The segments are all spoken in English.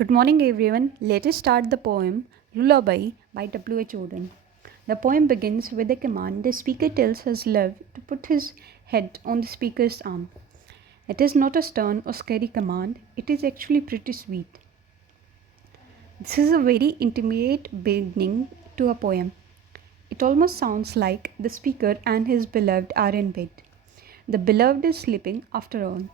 Good morning, everyone. Let us start the poem Lullaby by W.H. Auden. The poem begins with a command. The speaker tells his love to put his head on the speaker's arm. It is not a stern or scary command, it is actually pretty sweet. This is a very intimate beginning to a poem. It almost sounds like the speaker and his beloved are in bed. The beloved is sleeping after all.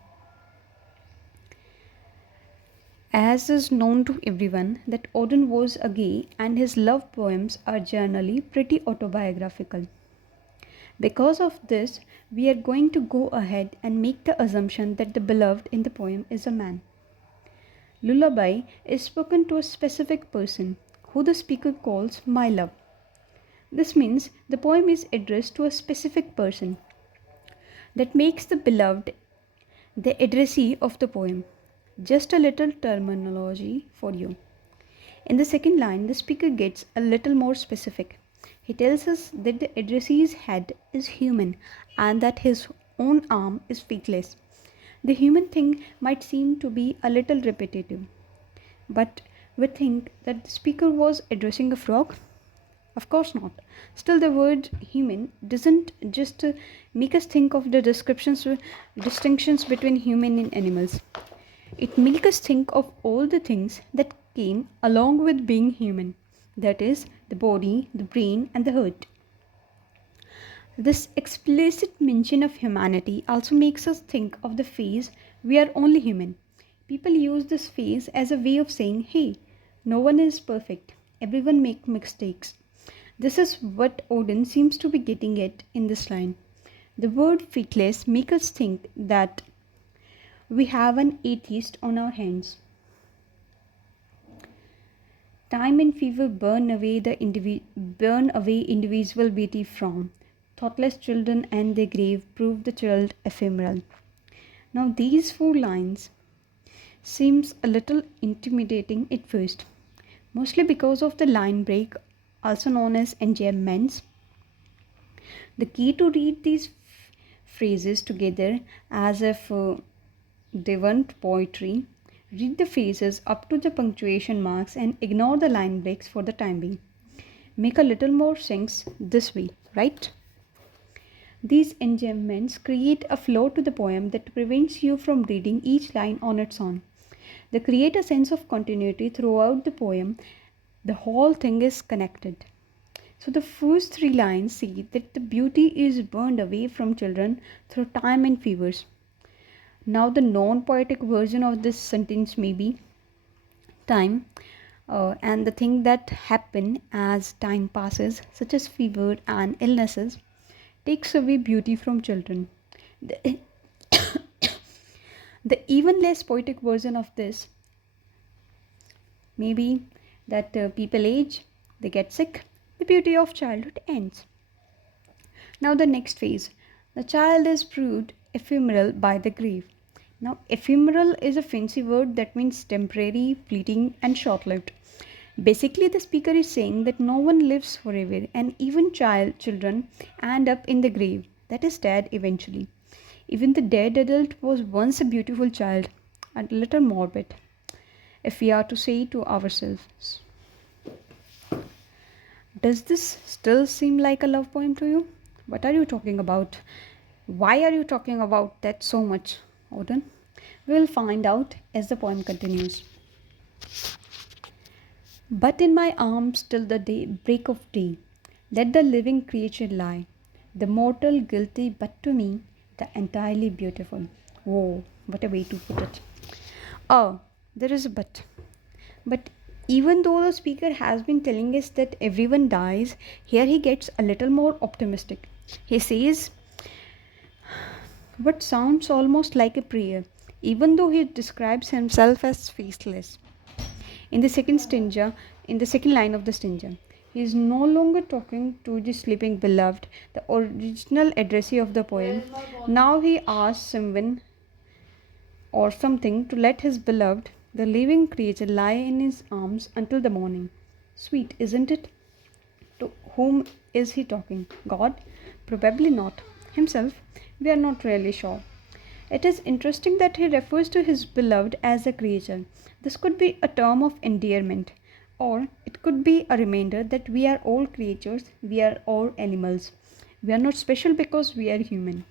As is known to everyone that Auden was a gay and his love poems are generally pretty autobiographical. Because of this, we are going to go ahead and make the assumption that the beloved in the poem is a man. Lullaby is spoken to a specific person who the speaker calls my love. This means the poem is addressed to a specific person. That makes the beloved the addressee of the poem. Just a little terminology for you. In the second line, the speaker gets a little more specific. He tells us that the addressee's head is human and that his own arm is faithless. The human thing might seem to be a little repetitive, but we think that the speaker was addressing a frog. Of course not. Still, the word human doesn't just make us think of the distinctions between human and animals. It makes us think of all the things that came along with being human, that is, the body, the brain, and the heart. This explicit mention of humanity also makes us think of the phrase, we are only human. People use this phrase as a way of saying, hey, no one is perfect, everyone makes mistakes. This is what Auden seems to be getting at in this line. The word faithless makes us think that we have an atheist on our hands. Time and fever burn away individual beauty from. Thoughtless children and their grave prove the child ephemeral. Now these 4 lines seems a little intimidating at first, mostly because of the line break, also known as enjambments. The key to read these phrases together as if they weren't poetry. Read the phrases up to the punctuation marks and ignore the line breaks for the time being. Make a little more sense this way, right? These enjambments create a flow to the poem that prevents you from reading each line on its own. They create a sense of continuity throughout the poem. The whole thing is connected. So the first 3 lines say that the beauty is burned away from children through time and fevers. Now the non-poetic version of this sentence may be time and the thing that happen as time passes, such as fever and illnesses, takes away beauty from children. The, the even less poetic version of this may be that people age, they get sick, the beauty of childhood ends. Now the next phase, the child is proved ephemeral by the grave. Now, ephemeral is a fancy word that means temporary, fleeting, and short lived. Basically, the speaker is saying that no one lives forever, and even children end up in the grave, that is, dead eventually. Even the dead adult was once a beautiful child, and a little morbid, if we are to say to ourselves. Does this still seem like a love poem to you? What are you talking about? Why are you talking about that so much, Auden? We'll find out as the poem continues. But in my arms till the break of day, let the living creature lie, the mortal guilty, but to me, the entirely beautiful. Whoa, what a way to put it. Oh, there is a but. But even though the speaker has been telling us that everyone dies, here he gets a little more optimistic. He says what sounds almost like a prayer, even though he describes himself as faithless. In the second line of the stanza, he is no longer talking to the sleeping beloved, the original addressee of the poem. Now he asks someone or something to let his beloved, the living creature, lie in his arms until the morning. Sweet, isn't it? To whom is he talking? God? Probably not. Himself? We are not really sure. It is interesting that he refers to his beloved as a creature. This could be a term of endearment, or it could be a reminder that we are all creatures, we are all animals. We are not special because we are human.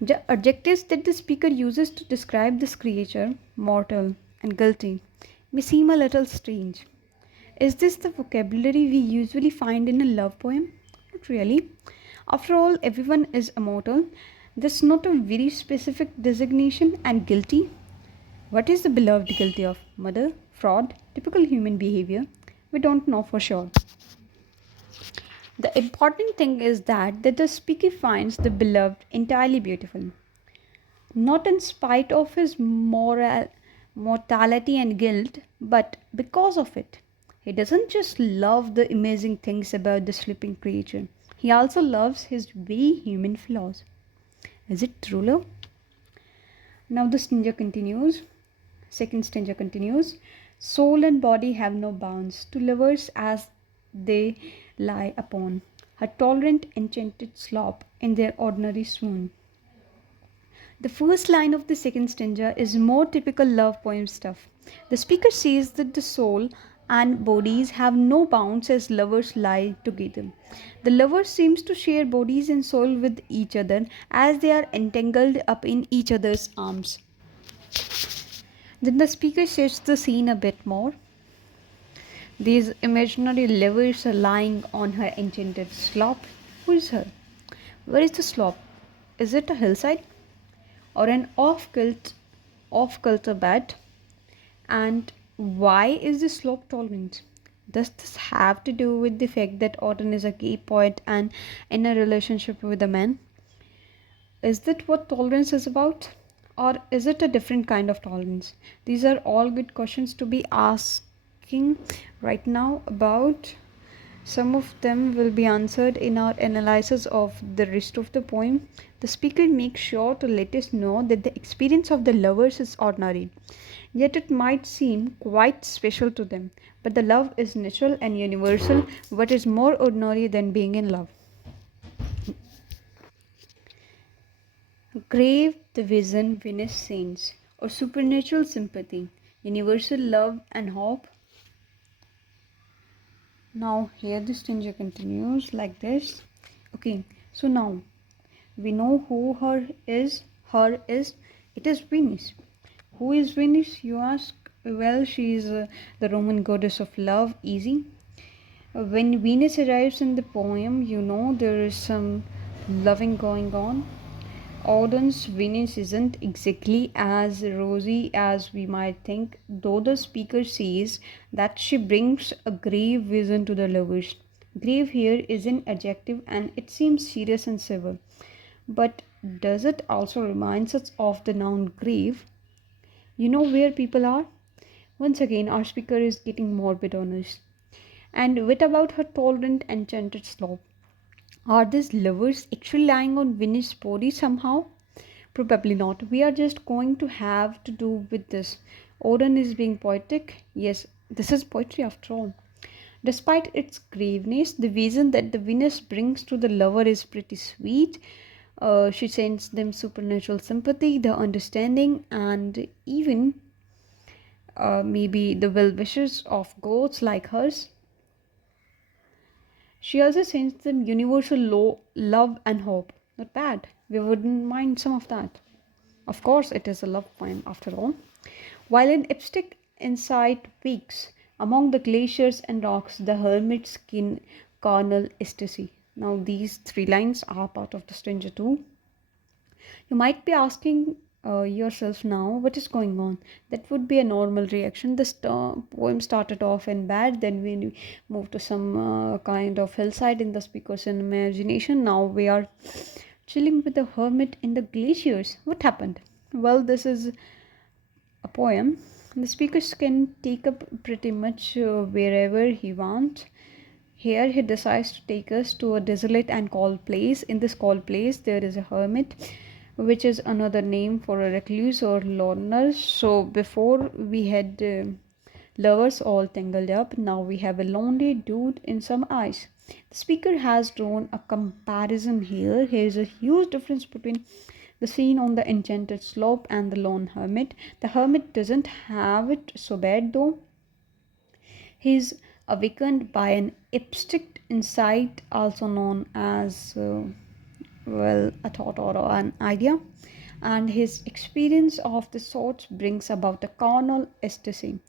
The adjectives that the speaker uses to describe this creature, mortal and guilty, may seem a little strange. Is this the vocabulary we usually find in a love poem? Not really. After all, everyone is immortal. That's not a very specific designation. And guilty? What is the beloved guilty of? Murder? Fraud? Typical human behavior? We don't know for sure. The important thing is that the speaker finds the beloved entirely beautiful. Not in spite of his mortality and guilt, but because of it. He doesn't just love the amazing things about the sleeping creature, he also loves his very human flaws. Is it true love? Now the stanza continues. Second stanza continues. Soul and body have no bounds to lovers as they lie upon her tolerant enchanted slope in their ordinary swoon. The first line of the second stanza is more typical love poem stuff. The speaker says that the soul and bodies have no bounds as lovers lie together. The lover seems to share bodies and soul with each other as they are entangled up in each other's arms. Then the speaker sets the scene a bit more. These imaginary lovers are lying on her enchanted slope. Who is her? Where is the slope? Is it a hillside? Or an off-kilter bed? And why is the slope tolerant? Does this have to do with the fact that Auden is a gay poet and in a relationship with a man? Is that what tolerance is about? Or is it a different kind of tolerance? These are all good questions to be asking right now about. Some of them will be answered in our analysis of the rest of the poem. The speaker makes sure to let us know that the experience of the lovers is ordinary, yet it might seem quite special to them. But the love is natural and universal. What is more ordinary than being in love? Grave the vision Venus sends, or supernatural sympathy, universal love and hope. Now here the stanza continues like this. Okay, so now we know who her is. Her is, it is Venus. Who is Venus, you ask? Well, she is the Roman goddess of love. Easy. When Venus arrives in the poem, you know there is some loving going on. Auden's Venus isn't exactly as rosy as we might think, though the speaker says that she brings a grave vision to the lovers. Grave here is an adjective and it seems serious and severe. But does it also remind us of the noun grave? You know where people are? Once again, our speaker is getting morbid on us. And what about her tolerant enchanted slope? Are these lovers actually lying on Venus' body somehow? Probably not. We are just going to have to do with this. Auden is being poetic. Yes, this is poetry after all. Despite its graveness, the vision that the Venus brings to the lover is pretty sweet. She sends them supernatural sympathy, the understanding, and even maybe the well wishes of gods like hers. She also sends them universal love and hope. Not bad. We wouldn't mind some of that. Of course, it is a love poem after all. While an abstract insight peaks among the glaciers and rocks, the hermit's carnal ecstasy. Now, these three lines are part of the Stranger too. You might be asking yourself now, what is going on? That would be a normal reaction. This poem started off in bad, then we moved to some kind of hillside in the speaker's imagination. Now we are chilling with the hermit in the glaciers. What happened? Well, this is a poem. The speakers can take up pretty much wherever he wants. Here he decides to take us to a desolate and cold place. In this cold place, there is a hermit, which is another name for a recluse or loner. So before we had lovers all tangled up, now we have a lonely dude in some ice. The speaker has drawn a comparison here. Here is a huge difference between The scene on the enchanted slope and the lone hermit. The hermit doesn't have it so bad though. He's awakened by an abstract insight, also known as, a thought or an idea, and his experience of the sorts brings about a carnal ecstasy.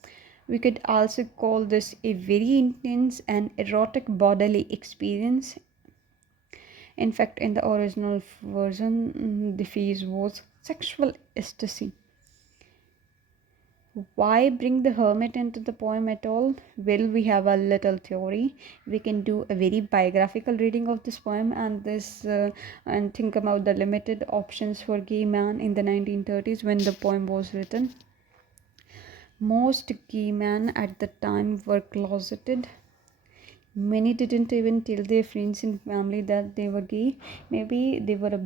We could also call this a very intense and erotic bodily experience. In fact, in the original version, the phase was sexual ecstasy. Why bring the hermit into the poem at all? Well, we have a little theory. We can do a very biographical reading of this poem and think about the limited options for gay man in the 1930s when the poem was written. Most gay men at the time were closeted. Many didn't even tell their friends and family that they were gay. Maybe they were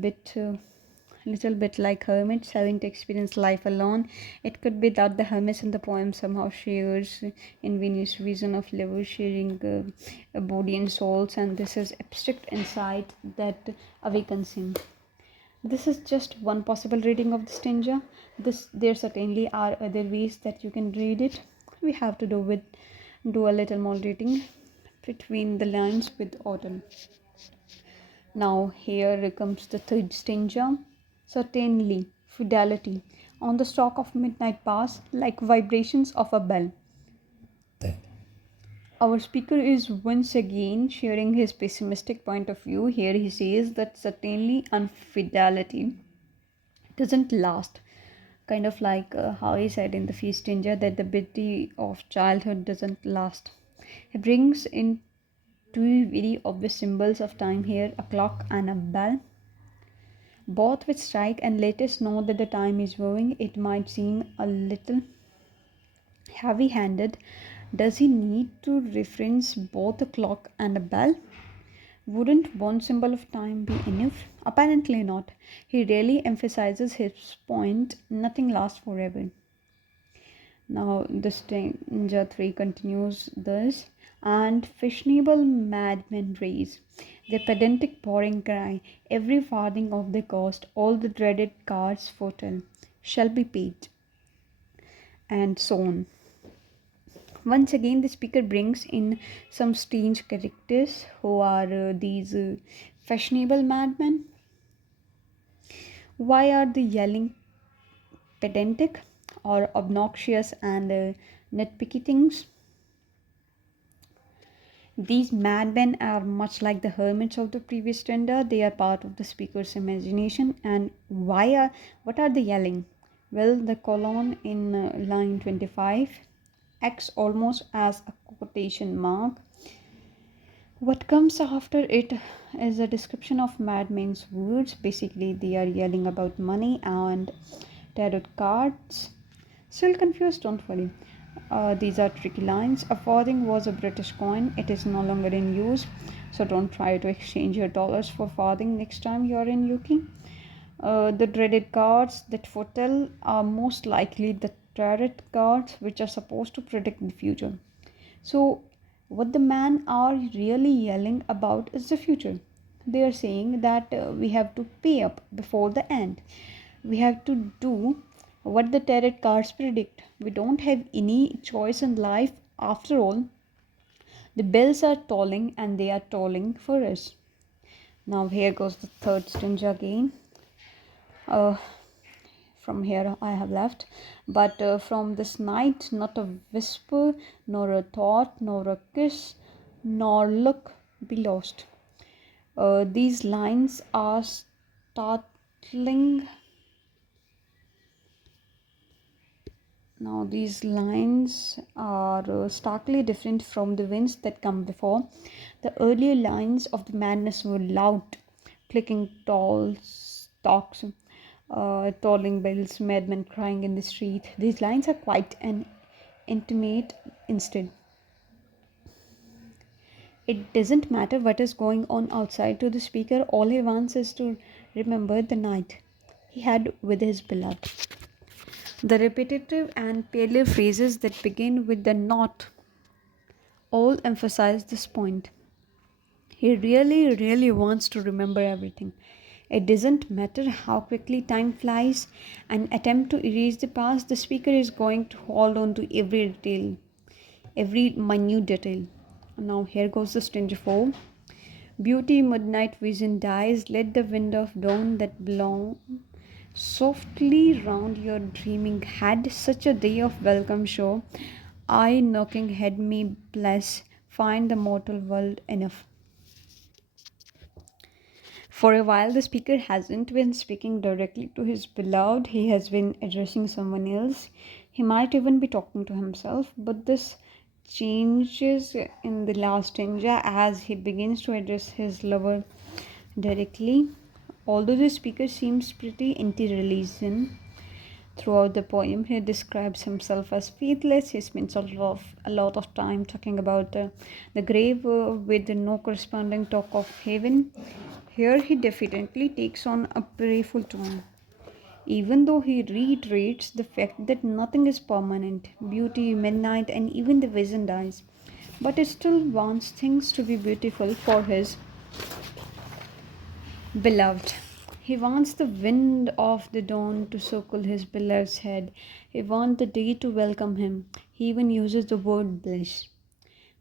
little bit like hermits having to experience life alone. It could be that the hermits in the poem somehow shares in Venus' vision of lovers sharing a body and souls, and this is abstract insight that awakens him. This is just one possible reading of the stanza. There certainly are other ways that you can read it. We have to do a little more reading between the lines with Auden. Now here comes the third stanza. Certainly, fidelity, on the stalk of midnight pass, like vibrations of a bell. Our speaker is once again sharing his pessimistic point of view. Here he says that certainly infidelity doesn't last. Kind of like how he said in the feast stanza that the beauty of childhood doesn't last. He brings in two very obvious symbols of time here, a clock and a bell. Both which strike and let us know that the time is moving. It might seem a little heavy handed. Does he need to reference both a clock and a bell? Wouldn't one symbol of time be enough? Apparently not. He really emphasizes his point nothing lasts forever. Now, the stanza 3 continues thus: and fashionable madmen raise their pedantic boring cry, every farthing of the cost, all the dreaded cards foretell, shall be paid, and so on. Once again, the speaker brings in some strange characters who are these fashionable madmen. Why are they yelling pedantic or obnoxious and nitpicky things? These madmen are much like the hermits of the previous stanza. They are part of the speaker's imagination. And what are they yelling? Well, the colon in line 25 acts almost as a quotation mark. What comes after it is a description of madmen's words. Basically, they are yelling about money and tarot cards. Still confused? Don't worry. These are tricky lines. A farthing was a British coin. It is no longer in use. So don't try to exchange your dollars for farthing next time you are in UK. The dreaded cards that foretell are most likely the tarot cards, which are supposed to predict the future. So what the men are really yelling about is the future. They are saying that we have to pay up before the end. We have to do what the tarot cards predict. We don't have any choice in life after all. The bells are tolling and they are tolling for us. Now here goes the third stanza again. From here I have left. But from this night, not a whisper, nor a thought, nor a kiss, nor look be lost. These lines are startling. Now, these lines are starkly different from the winds that come before. The earlier lines of the madness were loud, clicking tall stalks, tolling bells, madmen crying in the street. These lines are quite an intimate instead. It doesn't matter what is going on outside to the speaker, all he wants is to remember the night he had with his beloved. The repetitive and paler phrases that begin with the not all emphasize this point. He really, really wants to remember everything. It doesn't matter how quickly time flies, an attempt to erase the past, the speaker is going to hold on to every detail, every minute detail. Now, here goes the stanza 4. Beauty, midnight vision dies, let the wind of dawn that blow softly round your dreaming head. Such a day of welcome show, I knocking head me bless, find the mortal world enough. For a while, the speaker hasn't been speaking directly to his beloved, he has been addressing someone else. He might even be talking to himself, but this changes in the last stanza as he begins to address his lover directly. Although the speaker seems pretty anti religion, throughout the poem, he describes himself as faithless. He spends a lot of time talking about the grave with no corresponding talk of heaven. Here, he definitely takes on a prayerful tone, even though he reiterates the fact that nothing is permanent, beauty, midnight, and even the vision dies. But he still wants things to be beautiful for his beloved. He wants the wind of the dawn to circle his beloved's head. He wants the day to welcome him. He even uses the word bliss.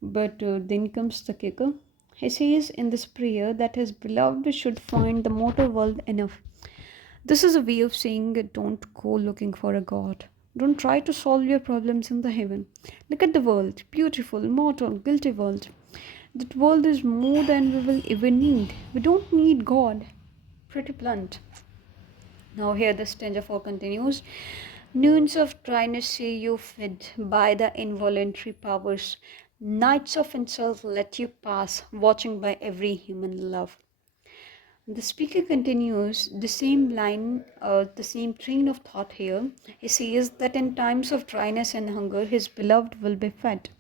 But then comes the kicker. He says in this prayer that his beloved should find the mortal world enough. This is a way of saying don't go looking for a God. Don't try to solve your problems in the heaven. Look at the world, beautiful, mortal, guilty world. That world is more than we will ever need. We don't need God. Pretty blunt. Now here the stanza 4 continues. Noons of dryness see you fed by the involuntary powers. Nights of insult let you pass, watching by every human love. The speaker continues the same line, the same train of thought here. He says that in times of dryness and hunger, his beloved will be fed.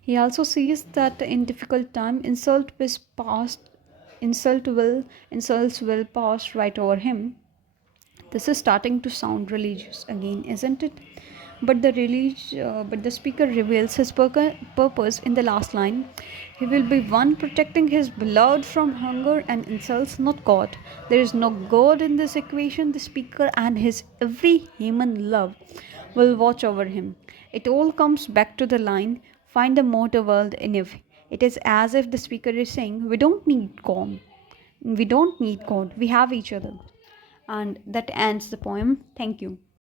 He also says that in difficult time, insults will pass right over him. This is starting to sound religious again, isn't it? But the speaker reveals his purpose in the last line. He will be one protecting his beloved from hunger and insults, not God. There is no God in this equation. The speaker and his every human love will watch over him. It all comes back to the line, find a mortal world enough. It is as if the speaker is saying, we don't need God. We don't need God. We have each other. And that ends the poem. Thank you.